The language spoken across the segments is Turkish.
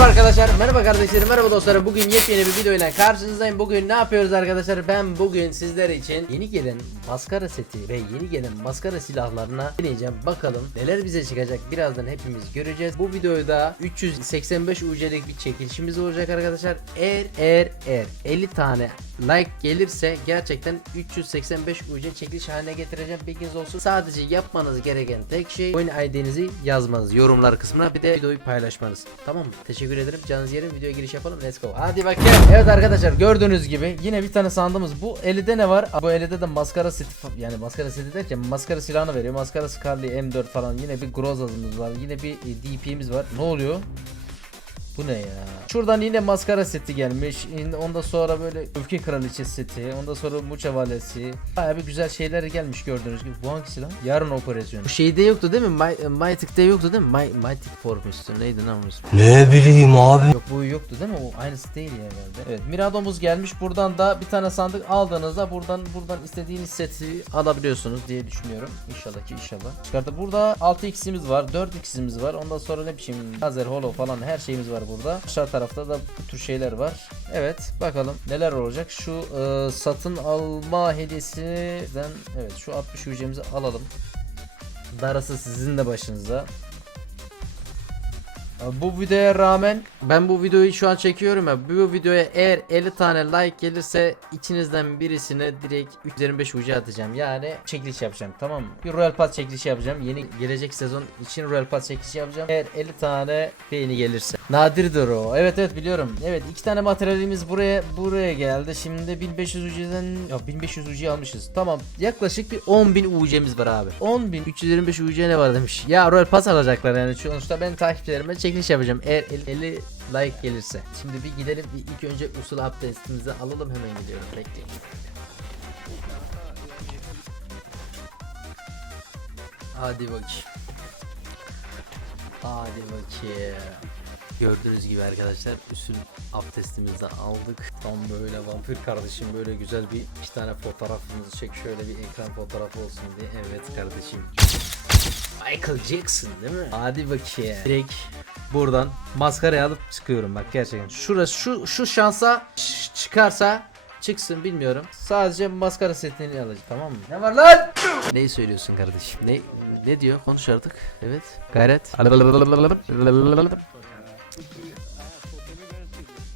Merhaba arkadaşlar, merhaba kardeşlerim, merhaba dostlarım. Bugün yepyeni bir video ile karşınızdayım. Bugün ne yapıyoruz arkadaşlar? Ben bugün sizler için yeni gelen maskara seti ve yeni gelen maskara silahlarına deneyeceğim. Bakalım neler bize çıkacak. Birazdan hepimiz göreceğiz. Bu videoda 385 UC'lik bir çekilişimiz olacak arkadaşlar. Eğer eğer eğer 50 tane like gelirse gerçekten 385 UC çekiliş haline getireceğim. Bilginiz olsun. Sadece yapmanız gereken tek şey oyun ID'nizi yazmanız yorumlar kısmına bir de videoyu paylaşmanız. Tamam mı? Teşekkür ederim. Canınız yerim. Videoya giriş yapalım. Let's go. Hadi bakayım. Evet arkadaşlar gördüğünüz gibi yine bir tane sandığımız. Bu elide ne var? Bu elide de maskara seti yani maskara seti derken maskara silahını veriyor. Maskara Scarlet M4 falan. Yine bir Groza'mız var. Yine bir e, DP'miz var. Ne oluyor? Bu ne ya? Şuradan yine maskara seti gelmiş. Ondan sonra böyle öfke kraliçesi seti. Ondan sonra muça valesi. Baya bir güzel şeyler gelmiş gördüğünüz gibi. Bu hangisi lan? Yarın operasyon. Bu şeyde yoktu değil mi? My, Mytic'te yoktu değil mi? My, Mytic Form üstü. Neydi lan onun? Ne bileyim abi. Yok bu yoktu değil mi? O aynısı değil ya herhalde. Evet Miradomuz gelmiş. Buradan da bir tane sandık aldığınızda buradan buradan istediğiniz seti alabiliyorsunuz diye düşünüyorum. İnşallah ki inşallah. Çıkartıp burada 6x'imiz var, 4x'imiz var. Ondan sonra ne biçim lazer, holo falan her şeyimiz var burada. Aşağı tarafta da bu tür şeyler var. Evet bakalım neler olacak. Şu e, satın alma hediyesinden evet şu 60 ücremizi alalım. Darası sizin de başınıza. Bu videoya rağmen ben bu videoyu şu an çekiyorum ya. Bu videoya eğer 50 tane like gelirse içinizden birisine direkt 325 ucu atacağım. Yani çekiliş yapacağım tamam mı? Bir Royal Pass çekilişi yapacağım. Yeni gelecek sezon için Royal Pass çekilişi yapacağım. Eğer 50 tane beğeni gelirse. Nadirdir o. Evet evet biliyorum. Evet iki tane materyalimiz buraya buraya geldi. Şimdi 1500 ucudan ya 1500 ucu almışız. Tamam yaklaşık bir 10.000 ucemiz var abi. 10.000 325 ucu ne var demiş. Ya Royal Pass alacaklar yani. Sonuçta ben takipçilerime çekiliş yapacağım. Eğer 50, 50 like gelirse. Şimdi bir gidelim. Bir ilk önce usul abdestimizi alalım. Hemen gidiyorum. Bekleyin. Hadi bakayım. Hadi bakayım. Gördüğünüz gibi arkadaşlar usul abdestimizi aldık. Tam böyle vampir kardeşim böyle güzel bir iki tane fotoğrafımızı çek. Şöyle bir ekran fotoğrafı olsun diye. Evet kardeşim. Michael Jackson değil mi? Hadi bakayım. Direkt buradan maskarayı alıp çıkıyorum bak gerçekten. Şurası şu şu şansa çıkarsa çıksın bilmiyorum. Sadece maskara setini alacağım tamam mı? Ne var lan? Neyi söylüyorsun kardeşim? Ne ne diyor? Konuş artık. Evet. Gayret.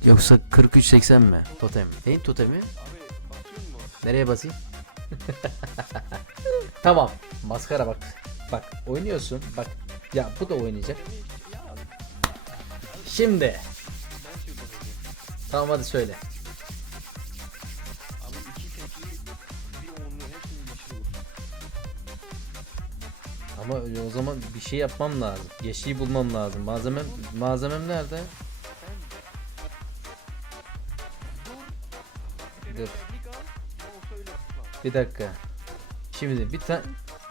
Yoksa 4380 mi? Totem. Neyin totemi? Nereye basayım? tamam. Maskara bak. Bak oynuyorsun. Bak. Ya bu da oynayacak. Şimdi. Tamam hadi söyle. Ama o zaman bir şey yapmam lazım. Yeşiyi bulmam lazım. Malzemem malzemem nerede? Dur. Bir dakika. Şimdi bir tane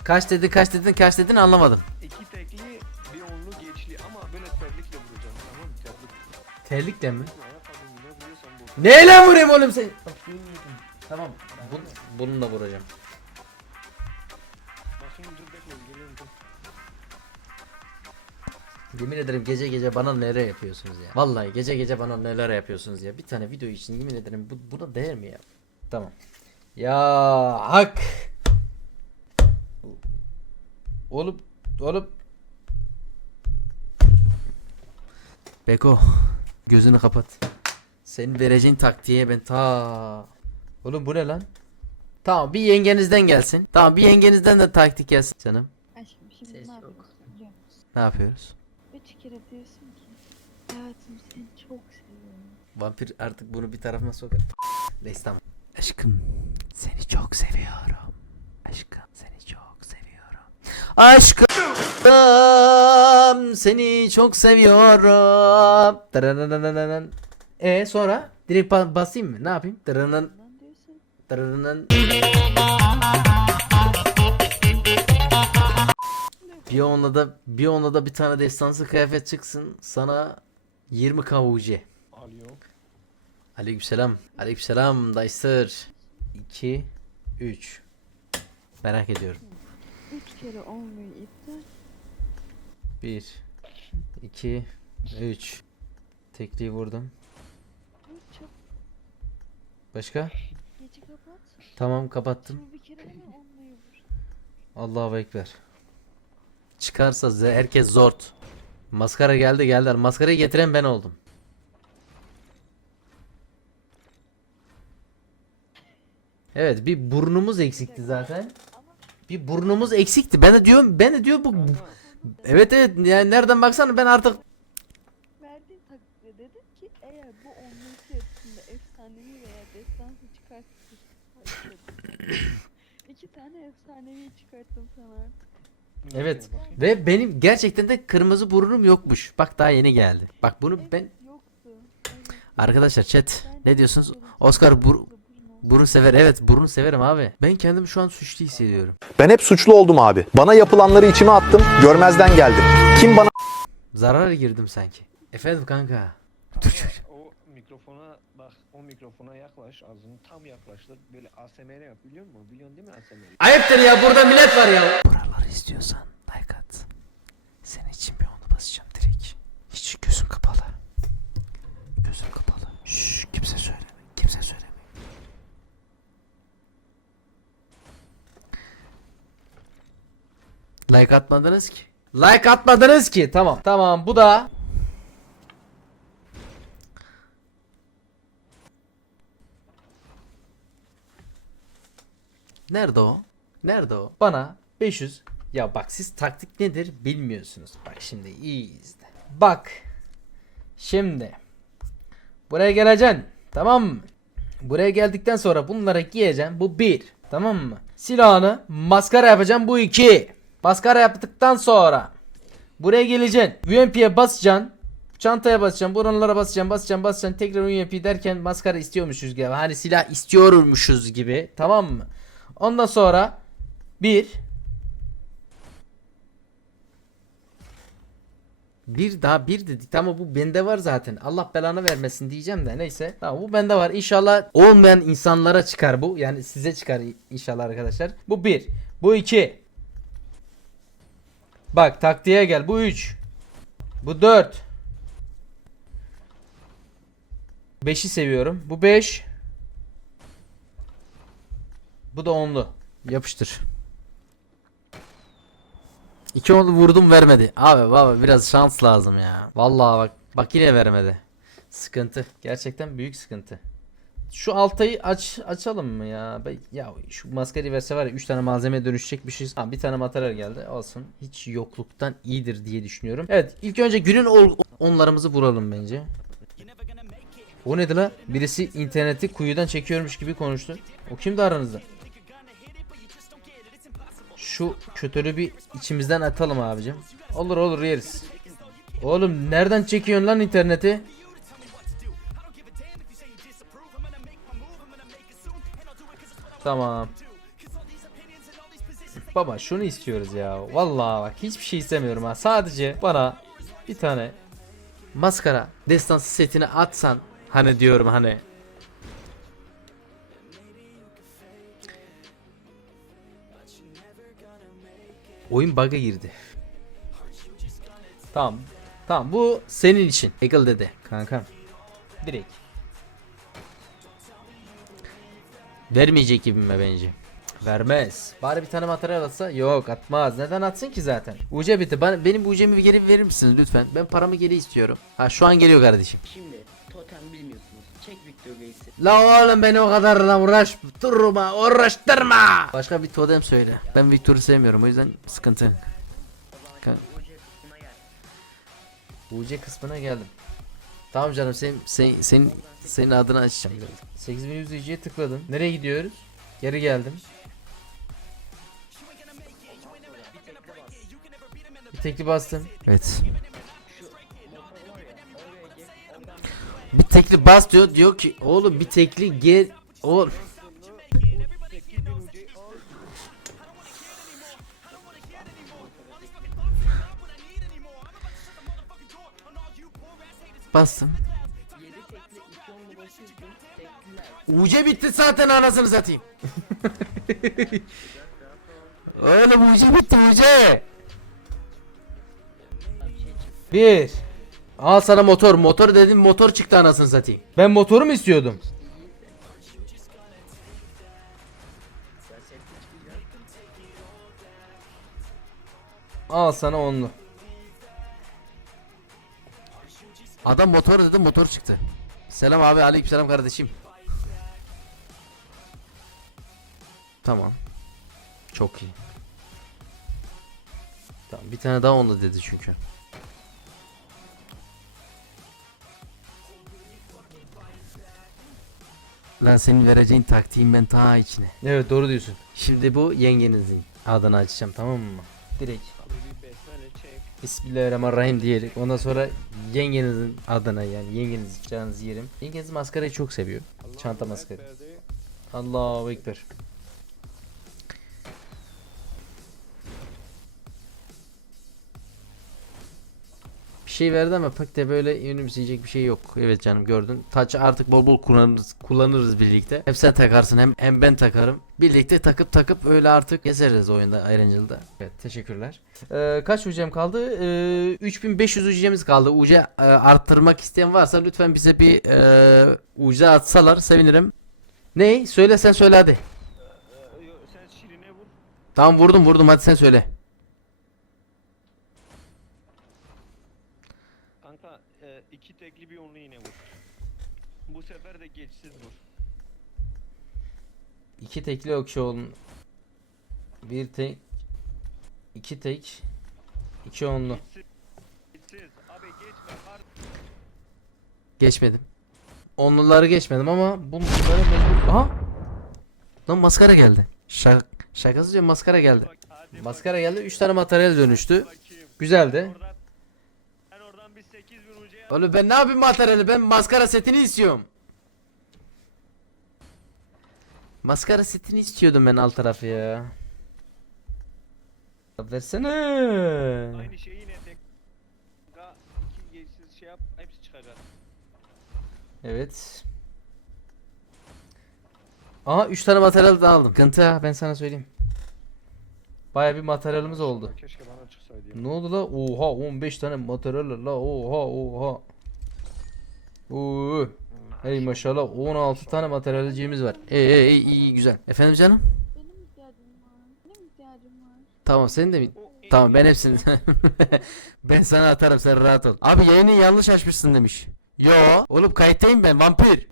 kaç dedin kaç dedin kaç dedin anlamadım. İki tekli bir onlu geçli ama böyle terlikle vuracağım tamam mı? Terlik. Terlikle mi? Ayakkabını ne vuruyorsan bu. Neyle vurayım oğlum sen? Tamam. Bun, bununla vuracağım. Basın dur bekle geliyorum dur. Yemin ederim gece gece bana neler yapıyorsunuz ya. Vallahi gece gece bana neler yapıyorsunuz ya. Bir tane video için yemin ederim bu, buna değer mi ya? Tamam. Ya hak. Oğlum oğlum. Beko gözünü kapat. Senin vereceğin taktiğe ben ta Oğlum bu ne lan? Tamam bir yengenizden gelsin. Tamam bir yengenizden de taktik gelsin canım. Aşkım şimdi Ses ne yok. yapıyorsun biliyor musun? Ne yapıyoruz? Üç kere diyorsun ki hayatım seni çok seviyorum. Vampir artık bunu bir tarafıma sokar. Neyse tamam. Aşkım seni çok seviyorum. Aşkım seni çok. Aşkım seni çok seviyorum. E sonra direkt ba- basayım mı? Ne yapayım? Diyorsun taranan. Bir onunla da bir onunla da bir tane destansı kıyafet çıksın sana 20 kavucu. Alo. Aleykümselam. Aleykümselam Dayster. 2 3 Merak ediyorum. Kere olmuyor iptal. 1 2 3 Tekliği vurdum. Başka? Gece kapat. Tamam kapattım. Şimdi bir kere vur. Allahu ekber. Çıkarsa ze- herkes zort. Maskara geldi geldiler. Maskarayı getiren ben oldum. Evet bir burnumuz eksikti zaten. Bir burnumuz eksikti. Ben de diyorum ben de diyor bu bu- Evet evet yani nereden baksan ben artık Verdiğin takdirde dedim ki eğer bu onluğun içerisinde efsanevi veya destansı çıkartırsa İki tane efsanevi çıkarttım sana artık. Evet. ve benim gerçekten de kırmızı burnum yokmuş. Bak daha yeni geldi. Bak bunu Evet, ben yoktu. Evet. arkadaşlar chat ne diyorsunuz? Oscar bur burun sever. Evet burun severim abi. Ben kendimi şu an suçlu hissediyorum. Ben hep suçlu oldum abi. Bana yapılanları içime attım, görmezden geldim. Kim bana Zarar girdim sanki. Efendim kanka. Dur çocuğum. O mikrofona bak o mikrofona yaklaş ağzını tam yaklaştır böyle ASMR yap biliyor musun? Biliyorsun değil mi ASMR'i? Ayıptır ya burada millet var ya. Buraları istiyorsan like at. Senin için bir onu basacağım direkt. Hiç gözüm kapalı. Gözüm kapalı. Şşş Like atmadınız ki. Like atmadınız ki. Tamam. Tamam bu da Nerede o? Nerede o? Bana 500. Ya bak siz taktik nedir bilmiyorsunuz. Bak şimdi iyi izle. Bak. Şimdi. Buraya geleceksin. Tamam mı? Buraya geldikten sonra bunları giyeceksin. Bu bir. Tamam mı? Silahını maskara yapacağım. Bu iki. Maskara yaptıktan sonra buraya geleceksin. UMP'ye basacaksın. Çantaya basacaksın, buralara basacaksın, basacaksın, basacaksın. Tekrar UMP derken maskara istiyormuşuz gibi. Hani silah istiyormuşuz gibi. Tamam mı? Ondan sonra bir bir daha bir dedik ama bu bende var zaten. Allah belanı vermesin diyeceğim de neyse. Tamam bu bende var. İnşallah olmayan insanlara çıkar bu. Yani size çıkar inşallah arkadaşlar. Bu bir. Bu iki. Bak taktiğe gel. Bu üç. Bu dört. Beşi seviyorum. Bu beş. Bu da onlu. Yapıştır. İki onlu vurdum vermedi. Abi baba biraz şans lazım ya. Vallahi bak bak yine vermedi. Sıkıntı. Gerçekten büyük sıkıntı. Şu altayı aç açalım mı ya? Ya şu maskarayı verse var ya 3 tane malzemeye dönüşecek bir şey. Ha, bir tane materyal geldi. Olsun. Hiç yokluktan iyidir diye düşünüyorum. Evet ilk önce günün ol- onlarımızı vuralım bence. O neydi la? Birisi interneti kuyudan çekiyormuş gibi konuştu. O kimdi aranızda? Şu kötülüğü bir içimizden atalım abicim. Olur olur yeriz. Oğlum nereden çekiyorsun lan interneti? Tamam. Baba şunu istiyoruz ya. Vallahi bak hiçbir şey istemiyorum ha. Sadece bana bir tane maskara destansı setini atsan hani diyorum hani Oyun bug'a girdi. Tamam. Tamam bu senin için. Eagle dedi. Kankam. Direkt. Vermeyecek gibi mi bence? Vermez. Bari bir tane materyal atsa yok atmaz. Neden atsın ki zaten? UC bitti. Bana, benim UC'mi bir geri verir misiniz lütfen? Ben paramı geri istiyorum. Ha şu an geliyor kardeşim. Şimdi totem bilmiyorsunuz. Çek Victor Reis'i. La oğlum beni o kadarla uğraş durma uğraştırma. Başka bir totem söyle. Ben Victor'u sevmiyorum o yüzden sıkıntı. UC kısmına geldim. Tamam canım sen, sen, senin, senin adını açacağım. 8100 UC'ye tıkladım. Nereye gidiyoruz? Geri geldim. Bir tekli bastım. Evet. Bir tekli bas diyor. Diyor ki oğlum bir tekli gel. Oğlum. Bastım. Uce bitti zaten anasını satayım. Oğlum uce bitti uce. Bir. Al sana motor. Motor dedim motor çıktı anasını satayım. Ben motoru mu istiyordum? Al sana onlu. Adam motor dedi motor çıktı. Selam abi aleykümselam kardeşim. Tamam. Çok iyi. Tamam bir tane daha onlu dedi çünkü. Lan senin vereceğin taktiğin ben ta içine. Evet doğru diyorsun. Şimdi bu yengenizin adını açacağım tamam mı? Direkt. Bismillahirrahmanirrahim diyerek ondan sonra yengenizin adına yani yengeniz canınızı yerim. Yengeniz maskarayı çok seviyor. Çanta maskara. Ekber'de Allahu Ekber. Bir şey verdi ama pek de böyle yönümseyecek bir şey yok. Evet canım gördün. Taç artık bol bol kullanırız, kullanırız birlikte. Hep sen takarsın hem, hem ben takarım. Birlikte takıp takıp öyle artık gezeriz oyunda Ayrıncılı'da. Evet teşekkürler. Ee, kaç UC'm kaldı? Ee, 3500 UC'miz kaldı. UC e, arttırmak isteyen varsa lütfen bize bir e, UC atsalar sevinirim. Ne? Söyle sen söyle hadi. Ee, sen Şirin'e vur. Tamam vurdum vurdum hadi sen söyle. Kanka e, iki tekli bir onlu yine vur. Bu sefer de geçsiz vur. İki tekli okşoğun. Bir tek. iki tek. iki onlu. Geçsiz. Geçsiz. Abi geçme. Har Geçmedim. Onluları geçmedim ama bunları mecbur. Aha. Lan maskara geldi. Şak şakası diyorum maskara geldi. Maskara geldi. 3 tane materyal dönüştü. Güzeldi. Oradan, ben oradan bir 8000 ucuya Oğlum ben ne yapayım materyali? Ben maskara setini istiyorum. Maskara setini istiyordum ben alt tarafı ya. Versene. aynı şeyi yine tek. Geçsiz şey yap hepsi çıkacak. Evet. Aha 3 tane materyal daha aldım. Sıkıntı ha ben sana söyleyeyim. Baya bir materyalimiz oldu. Keşke bana çıksaydı ya. Ne oldu la? Oha 15 tane materyal la. Oha oha. Oo. Hey maşallah 16 tane materyalciğimiz var. İyi iyi iyi güzel. Efendim canım? Benim ihtiyacım var. Benim ihtiyacım var. Tamam senin de mi? Tamam ben hepsini ben sana atarım sen rahat ol. Abi yayını yanlış açmışsın demiş. Yo oğlum kayıttayım ben vampir.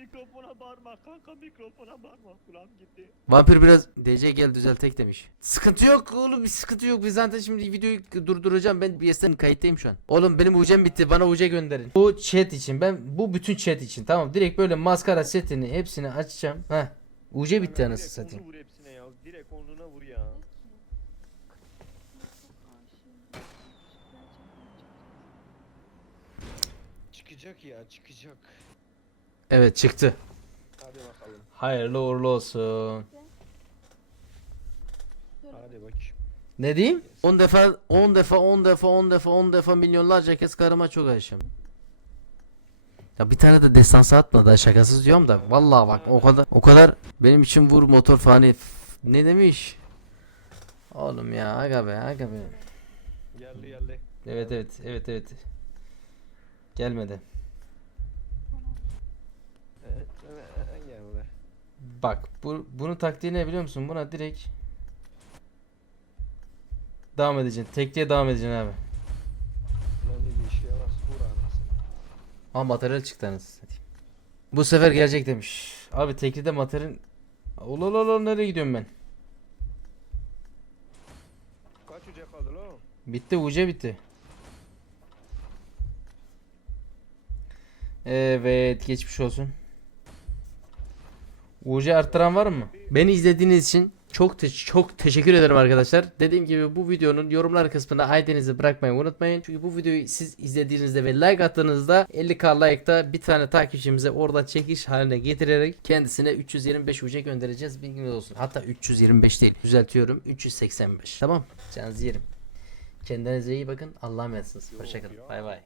Mikrofona bağırma. Kanka mikrofona bağırma. Kulağım gitti. Vampir biraz DC gel düzeltek demiş. Sıkıntı yok oğlum bir sıkıntı yok. Biz zaten şimdi videoyu durduracağım. Ben BS'den kayıttayım şu an. Oğlum benim UC'm bitti. Bana UC gönderin. Bu chat için. Ben bu bütün chat için. Tamam direkt böyle maskara setini hepsini açacağım. Heh. UC bitti anasını satayım. Vur hepsine ya. Direkt onluğuna vur ya. Çıkacak ya çıkacak. Evet çıktı. Hadi bakalım. Hayırlı uğurlu olsun. Hadi bak. Ne diyeyim? 10 defa 10 defa 10 defa 10 defa 10 defa milyonlarca kez karıma çok aşığım. Ya bir tane de destansı atma da şakasız diyorum da vallahi bak o kadar o kadar benim için vur motor fani F- ne demiş? Oğlum ya aga be aga be. Geldi geldi. Evet evet evet evet. Gelmedi. Evet, evet, evet, geldi. Bak bu bunu taktiği ne biliyor musun? Buna direkt devam edeceksin. Tekliğe devam edeceksin abi. Ama materyal çıktı anasını. Bu sefer gelecek demiş. Abi teklide materyal... Ula ula ula nereye gidiyorum ben? Kaç uca kaldı lan? Bitti UC bitti. Evet geçmiş olsun. UC arttıran var mı? Beni izlediğiniz için çok te- çok teşekkür ederim arkadaşlar. Dediğim gibi bu videonun yorumlar kısmına ID'nizi bırakmayı unutmayın. Çünkü bu videoyu siz izlediğinizde ve like attığınızda 50k like'da bir tane takipçimize oradan çekiş haline getirerek kendisine 325 UC göndereceğiz. Bilginiz olsun. Hatta 325 değil. Düzeltiyorum. 385. Tamam. Canınızı yerim. Kendinize iyi bakın. Allah'a emanetsiniz. Hoşçakalın. Bay bay.